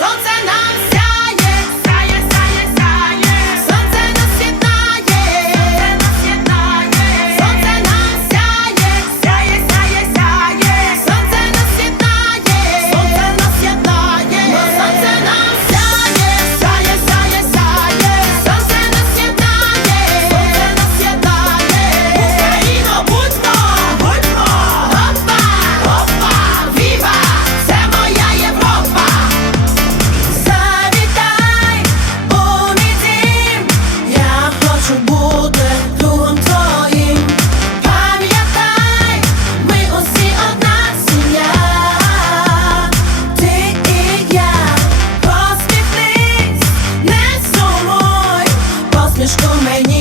存在 сонечко мені.